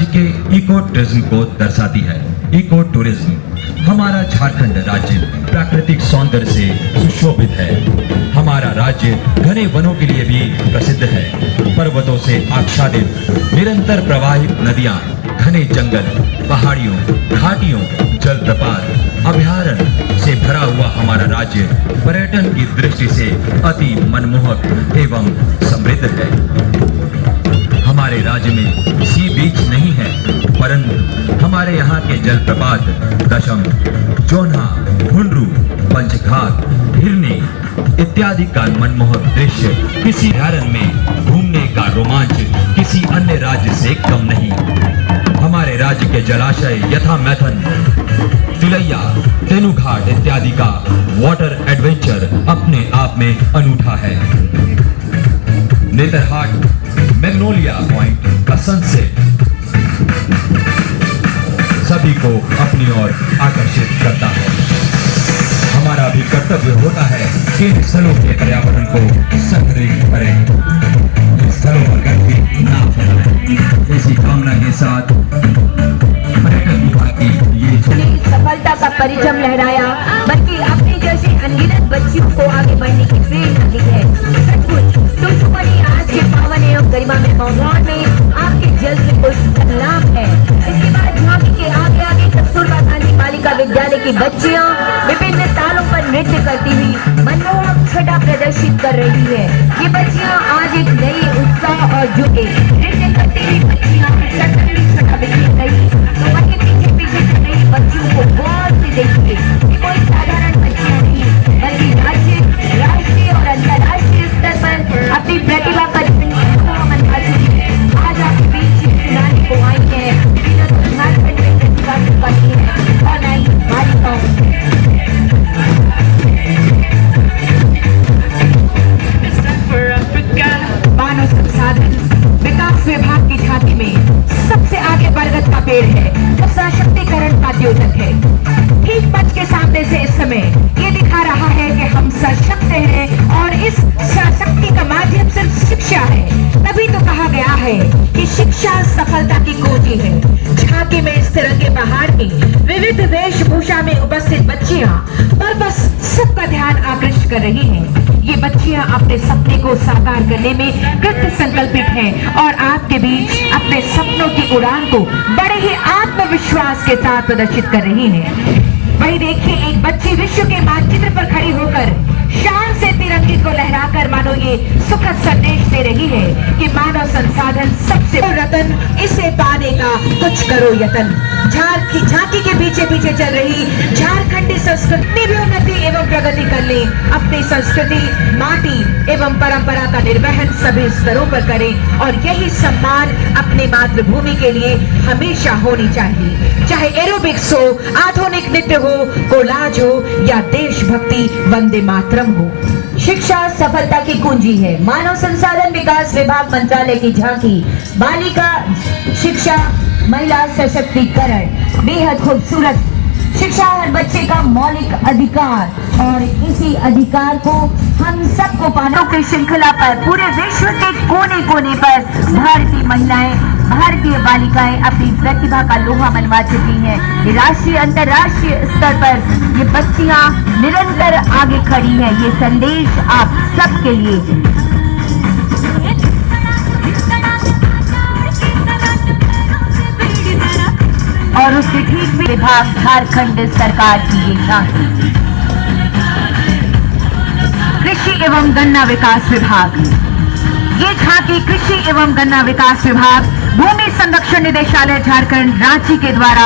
राज्य के eco tourism को दर्शाती है। इको टूरिज्म हमारा झारखंड राज्य प्राकृतिक सौंदर्य से सुशोभित है। हमारा राज्य घने वनों के लिए भी प्रसिद्ध है। पर्वतों से आच्छादित निरंतर प्रवाहित नदियां, घने जंगल, पहाड़ियों, घाटियों, जलप्रपात, अभयारण्य से भरा हुआ हमारा राज्य पर्यटन की दृष्टि से अति मनमोहक एवं समृद्ध है। हमारे राज्य में सी बीच नहीं है, परंतु हमारे यहाँ के जलप्रपात दशम, जोन्हा, हुंडरू, पंचघाट, हिरनी इत्यादि का मनमोहक दृश्य किसी अभयारण्य में घूमने का रोमांच किसी अन्य राज्य से कम नहीं। हमारे राज्य के जलाशय यथा मैथन, तिलैया, तेनुघाट इत्यादि का वाटर एडवेंचर अपने आप में अनूठा है। नेतरहाट मैग्नोलिया पॉइंट का सनसेट सभी को अपनी ओर आकर्षित करता है। हमारा भी कर्तव्य होता है कि इन स्थलों के पर्यावरण को संरक्षित करें, इन स्थलों पर गंदगी ना फैलाएं। इसी कामना के साथ पर्यटन विभाग की ये सफलता का परिचम लहराया, बल्कि अपनी जैसी अनगिनत बच्चियों को आगे बढ़ने की प्रेरणा दी है। सचमुच तुमको आज के पावन एवं गरिमा में माहौल में आपके जल से कोई लाभ है। इसके बाद झांकी के आगे आगे कस्तूरबा गांधी बालिका विद्यालय की बच्चियां विभिन्न तालों पर नृत्य करती हुई मनमोहक छटा प्रदर्शित कर रही है। ये बच्चियां आज एक नई उत्साह और जुटे नृत्य करती हुई बच्चियां छटा बिखरी गई, तो वहीं पीछे पीछे चल रही बच्चियों को गौर से देखिए। कोई साधारण बच्चियां नहीं, बल्कि राज्य, राष्ट्रीय और अंतर्राष्ट्रीय स्तर पर अपनी प्रतिभा का मनवा चुकी है। आज आपके बीच सुनाने को आई है झारखंड में प्रतिभा करती है और नई बालिकाओं मानव संसाधन विकास विभाग की छाती में सबसे आगे बरगद का पेड़ है, जो सशक्तिकरण का द्योतक है। ठीक मंच के सामने से इस समय ये दिखा रहा है कि हम सशक्त हैं और इस सशक्ति का माध्यम सिर्फ शिक्षा है। तभी तो कहा गया है कि शिक्षा सफलता की कुंजी है। झांकी में इस तिरंगे पहाड़ की विविध वेशभूषा में उपस्थित बच्चियां पर बस सबका ध्यान आकृष्ट कर रही हैं। ये बच्चियां अपने सपने को साकार करने में कृत संकल्पित हैं और आपके बीच अपने सपनों की उड़ान को बड़े ही आत्मविश्वास के साथ प्रदर्शित कर रही हैं। वही देखिए, एक बच्ची विश्व के मानचित्र पर खड़ी होकर शान से तिरंगे को लहराकर मानो ये सुखद संदेश दे रही है कि मानव संसाधन सबसे रतन, इसे पाने का कुछ करो यतन। झांकी के पीछे पीछे चल रही झारखंडी संस्कृति भी उन्नति एवं प्रगति कर ले। अपनी संस्कृति, माटी एवं परंपरा का निर्वहन सभी स्तरों पर करें और यही सम्मान अपने मातृभूमि के लिए हमेशा होनी चाहिए। चाहे एरोबिक्स हो, आधुनिक नृत्य हो, कोलाज हो या देशभक्ति वंदे मातरम हो। शिक्षा सफलता की कुंजी है। मानव संसाधन विकास विभाग मंत्रालय की झांकी बालिका शिक्षा महिला सशक्तिकरण बेहद खूबसूरत। शिक्षा हर बच्चे का मौलिक अधिकार और इसी अधिकार को हम सबको पाने की श्रृंखला पर पूरे विश्व के कोने कोने पर भारतीय महिलाएं, भारतीय बालिकाएं अपनी प्रतिभा का लोहा मनवा चुकी हैं। ये राष्ट्रीय अंतर्राष्ट्रीय स्तर पर ये बच्चियां निरंतर आगे खड़ी हैं। ये संदेश आप सबके लिए। और उसके ठीक भी विभाग झारखंड सरकार की ये झांकी कृषि एवं गन्ना विकास विभाग। ये झांकी कृषि एवं गन्ना विकास विभाग भूमि संरक्षण निदेशालय झारखंड रांची के द्वारा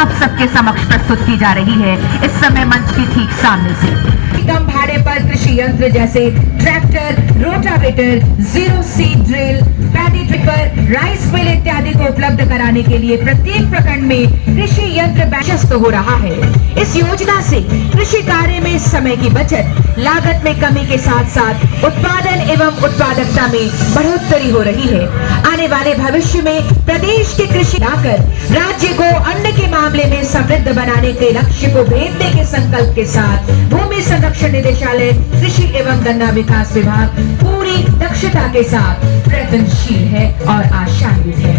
आप सबके समक्ष प्रस्तुत की जा रही है। इस समय मंच के ठीक सामने से कम भाड़े पर कृषि यंत्र जैसे tractor, rotavator, zero seed drill, paddy ट्रिपर, राइस मिल इत्यादि को उपलब्ध कराने के लिए प्रत्येक प्रखंड में कृषि यंत्र प्रशस्त हो रहा है। इस योजना से कृषि कार्य में समय की बचत, लागत में कमी के साथ साथ उत्पादन एवं उत्पादकता में बढ़ोतरी हो रही है। आने वाले भविष्य में प्रदेश के कृषि लाकर राज्य को अन्न के मामले में समृद्ध बनाने के लक्ष्य को भेदने के संकल्प के साथ भूमि संरक्षण निदेशालय कृषि एवं गन्ना विकास विभाग पूरी दक्षता के साथ प्रयत्नशील है और आशान्वित है।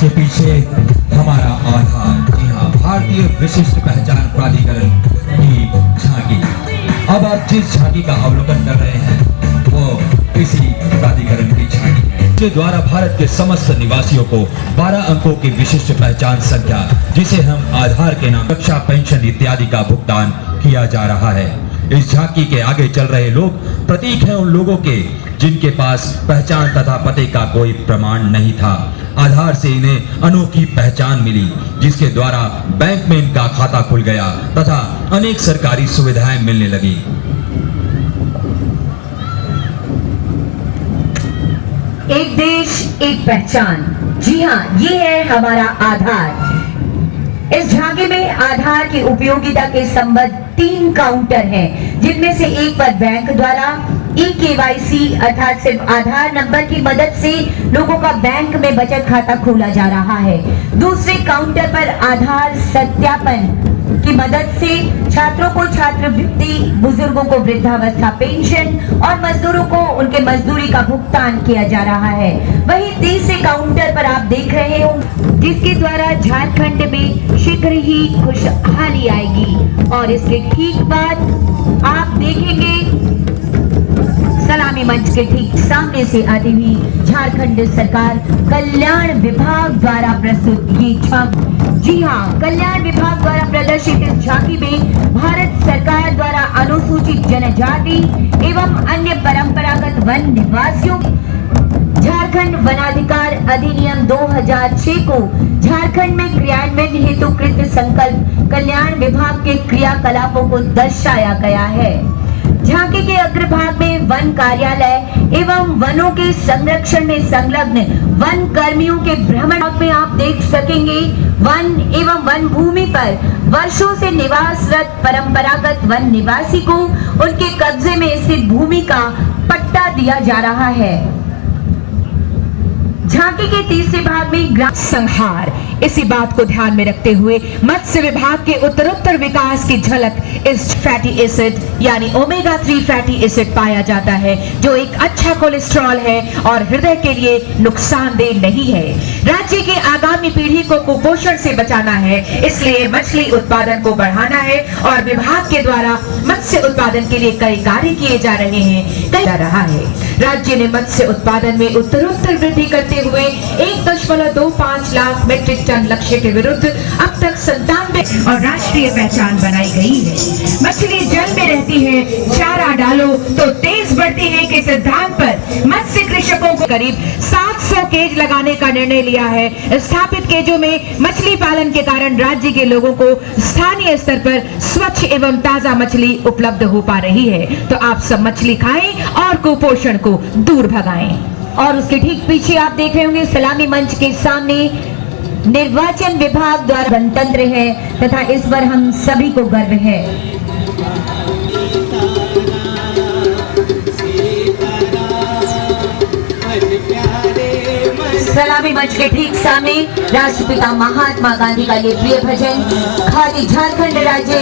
इसके पीछे हमारा आधार, जी हाँ, भारतीय विशिष्ट पहचान प्राधिकरण की झांकी। अब आप जिस झांकी का अवलोकन कर रहे हैं वो इसी प्राधिकरण की झांकी है, जिसके द्वारा भारत के समस्त निवासियों को 12 अंकों की विशिष्ट पहचान संख्या, जिसे हम आधार के नाम रक्षा, पेंशन इत्यादि का भुगतान किया जा रहा है। इस झांकी के आगे चल रहे लोग प्रतीक हैं उन लोगों के जिनके पास पहचान तथा पते का कोई प्रमाण नहीं था। आधार से इन्हें अनोखी पहचान मिली, जिसके द्वारा बैंक में इनका खाता खुल गया तथा अनेक सरकारी सुविधाएं मिलने लगी। एक देश एक पहचान, जी हाँ, ये है हमारा आधार। इस झांकी में आधार की उपयोगिता के संबंध 3 काउंटर हैं, जिनमें से एक पर बैंक द्वारा KYC अर्थात सिर्फ आधार नंबर की मदद से लोगों का बैंक में बचत खाता खोला जा रहा है। दूसरे काउंटर पर आधार सत्यापन की मदद से छात्रों को छात्रवृत्ति, बुजुर्गों को वृद्धावस्था पेंशन और मजदूरों को उनके मजदूरी का भुगतान किया जा रहा है। वहीं तीसरे काउंटर पर आप देख रहे हो, जिसके द्वारा झारखंड में शीघ्र ही खुशहाली आएगी। और इसके ठीक बाद आप देखेंगे सलामी मंच के ठीक सामने से आती हुई झारखंड सरकार कल्याण विभाग द्वारा प्रस्तुत ये झांकी। जी हाँ, कल्याण विभाग द्वारा प्रदर्शित इस झांकी में भारत सरकार द्वारा अनुसूचित जनजाति एवं अन्य परंपरागत वन निवासियों झारखंड वनाधिकार अधिनियम 2006 को झारखंड में क्रियान्वयन हेतु कृत संकल्प कल्याण विभाग के क्रियाकलापों को दर्शाया गया है। झांकी के अग्रभाग में वन कार्यालय एवं वनों के संरक्षण में संलग्न वन कर्मियों के भ्रमण में आप देख सकेंगे वन एवं वन भूमि पर वर्षों से निवासरत परंपरागत वन निवासी को उनके कब्जे में स्थित भूमि का पट्टा दिया जा रहा है। झांकी के तीसरे भाग में ग्राम संहार, इसी बात को ध्यान में रखते हुए मत्स्य विभाग के उत्तरोत्तर विकास की झलक इस फैटी एसिड यानी ओमेगा 3 फैटी एसिड पाया जाता है, जो एक अच्छा कोलेस्ट्रॉल है और हृदय के लिए नुकसानदेह नहीं है। राज्य के आगामी पीढ़ी को कुपोषण से बचाना है, इसलिए मछली उत्पादन को बढ़ाना है और विभाग के द्वारा मत्स्य उत्पादन के लिए कई कार्य किए जा रहे हैं, जा रहा है। राज्य ने मत्स्य उत्पादन में उत्तरोत्तर वृद्धि करते हुए 1.25 लाख मीट्रिक टन लक्ष्य के विरुद्ध अब तक 97 और राष्ट्रीय पहचान बनाई गई है। मछली जल में रहती है, चारा डालो तो तेज बढ़ती है के सिद्धांत पर मत्स्य कृषकों को करीब 700 केज लगाने का निर्णय लिया है। स्थापित केजों में मछली पालन के कारण राज्य के लोगों को स्थानीय स्तर पर स्वच्छ एवं ताजा मछली उपलब्ध हो पा रही है। तो आप सब मछली खाएं और कुपोषण को दूर भगाएं। और उसके ठीक पीछे आप देख रहे होंगे सलामी मंच के सामने निर्वाचन विभाग द्वारा गणतंत्र है तथा इस पर हम सभी को गर्व है। सलामी मंच के ठीक सामने राष्ट्रपिता महात्मा गांधी का ये प्रिय भजन खादी झारखंड राज्य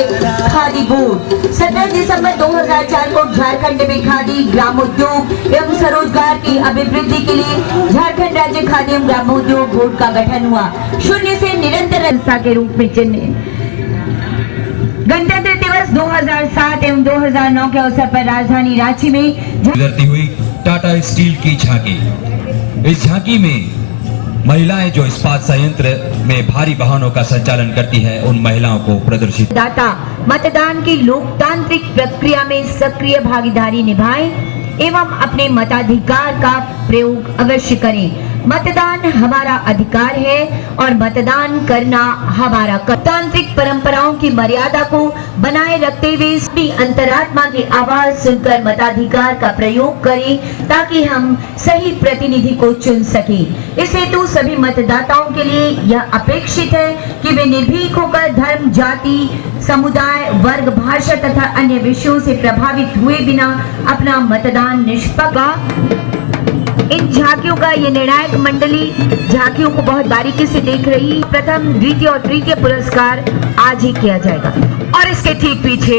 खादी बोर्ड 17 दिसंबर 2004 को झारखंड में खादी ग्रामोद्योग एवं स्वरोजगार की अभिवृद्धि के लिए झारखंड राज्य खादी एवं ग्रामोद्योग बोर्ड का गठन हुआ। शून्य से निरंतर संस्था के रूप में चिन्हित। गणतंत्र दिवस 2007 एवं 2009 के अवसर पर राजधानी रांची में गुजरती हुई टाटा स्टील की झांकी। इस झांकी में महिलाएं जो इस्पात संयंत्र में भारी वाहनों का संचालन करती है, उन महिलाओं को प्रदर्शित दाता मतदान की लोकतांत्रिक प्रक्रिया में सक्रिय भागीदारी निभाएं एवं अपने मताधिकार का प्रयोग अवश्य करें। मतदान हमारा अधिकार है और मतदान करना हमारा तांत्रिक परंपराओं की मर्यादा को बनाए रखते हुए अपनी अंतरात्मा की आवाज सुनकर मताधिकार का प्रयोग करें ताकि हम सही प्रतिनिधि को चुन सकें। इस हेतु सभी मतदाताओं के लिए यह अपेक्षित है कि वे निर्भीक होकर धर्म, जाति, समुदाय, वर्ग, भाषा तथा अन्य विषयों से प्रभावित हुए बिना अपना मतदान निष्पक्ष। इन झांकियों का ये निर्णायक मंडली झांकियों को बहुत बारीकी से देख रही। प्रथम, द्वितीय और तृतीय पुरस्कार आज ही किया जाएगा। और इसके ठीक पीछे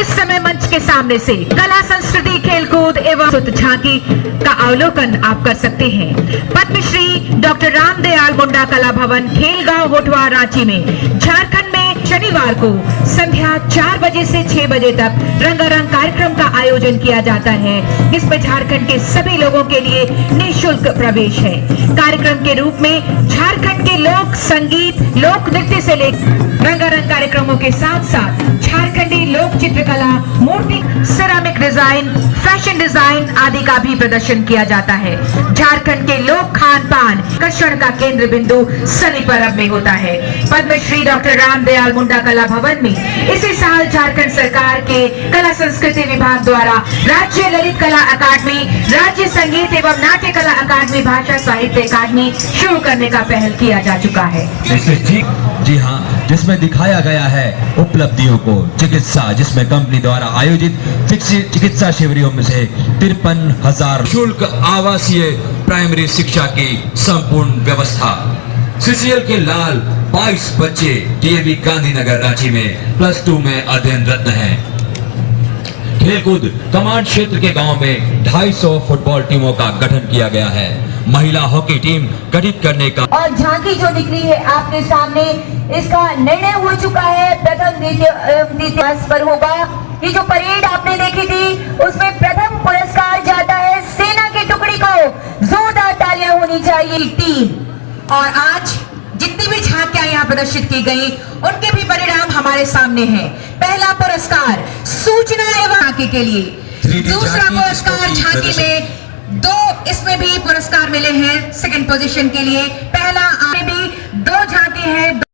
इस समय मंच के सामने से कला, संस्कृति, खेलकूद एवं झांकी का अवलोकन आप कर सकते हैं। पद्मश्री डॉक्टर रामदयाल मुंडा कला भवन, खेलगांव, होटवा, रांची में झारखंड में शनिवार को संध्या 4 बजे से 6 बजे तक रंगारंग कार्यक्रम का आयोजन किया जाता है, जिसमें झारखंड के सभी लोगों के लिए निःशुल्क प्रवेश है। कार्यक्रम के रूप में झारखंड के लोक संगीत, लोक नृत्य से लेकर रंगारंग कार्यक्रमों के साथ साथ झारखंडी लोक चित्रकला, मूर्ति, सिरामिक डिजाइन, फैशन डिजाइन आदि का भी प्रदर्शन किया जाता है। झारखंड के लोक खान पान आकर्षण का केंद्र बिंदु सनी पर्व में होता है। पद्मश्री डॉक्टर रामदयाल मुंडा कला भवन में इसी साल झारखंड सरकार के कला संस्कृति विभाग द्वारा राज्य ललित कला अकादमी, राज्य संगीत एवं नाट्य कला अकादमी, भाषा साहित्य अकादमी शुरू करने का पहल किया जा चुका है। जी हाँ, जिसमें दिखाया गया है उपलब्धियों को। चिकित्सा, जिसमें कंपनी द्वारा आयोजित चिकित्सा शिविरों में से 53,000 शुल्क आवासीय प्राइमरी शिक्षा की संपूर्ण व्यवस्था। सीसीएल के लाल 22 बच्चे डीएवी गांधीनगर रांची में +2 में अध्ययनरत हैं। खेलकूद, कमांड क्षेत्र के गांव में 250 फुटबॉल टीमों का गठन किया गया है। महिला हॉकी टीम गठित करने का और झांकी जो निकली है आपके सामने, इसका निर्णय हो चुका है। प्रथम, द्वितीय पर होगा। ये जो परेड आपने देखी थी, उसमें प्रथम पुरस्कार जाता है सेना की टुकड़ी को। जोरदार तालियां होनी चाहिए टीम। और आज जितनी भी झांकियां यहाँ प्रदर्शित की गई, उनके भी परिणाम हमारे सामने हैं। पहला पुरस्कार सूचना एवं झांकी के लिए, दूसरा पुरस्कार झांकी में 2 इसमें भी पुरस्कार मिले हैं सेकंड पोजीशन के लिए। पहला में भी 2 झांकी है।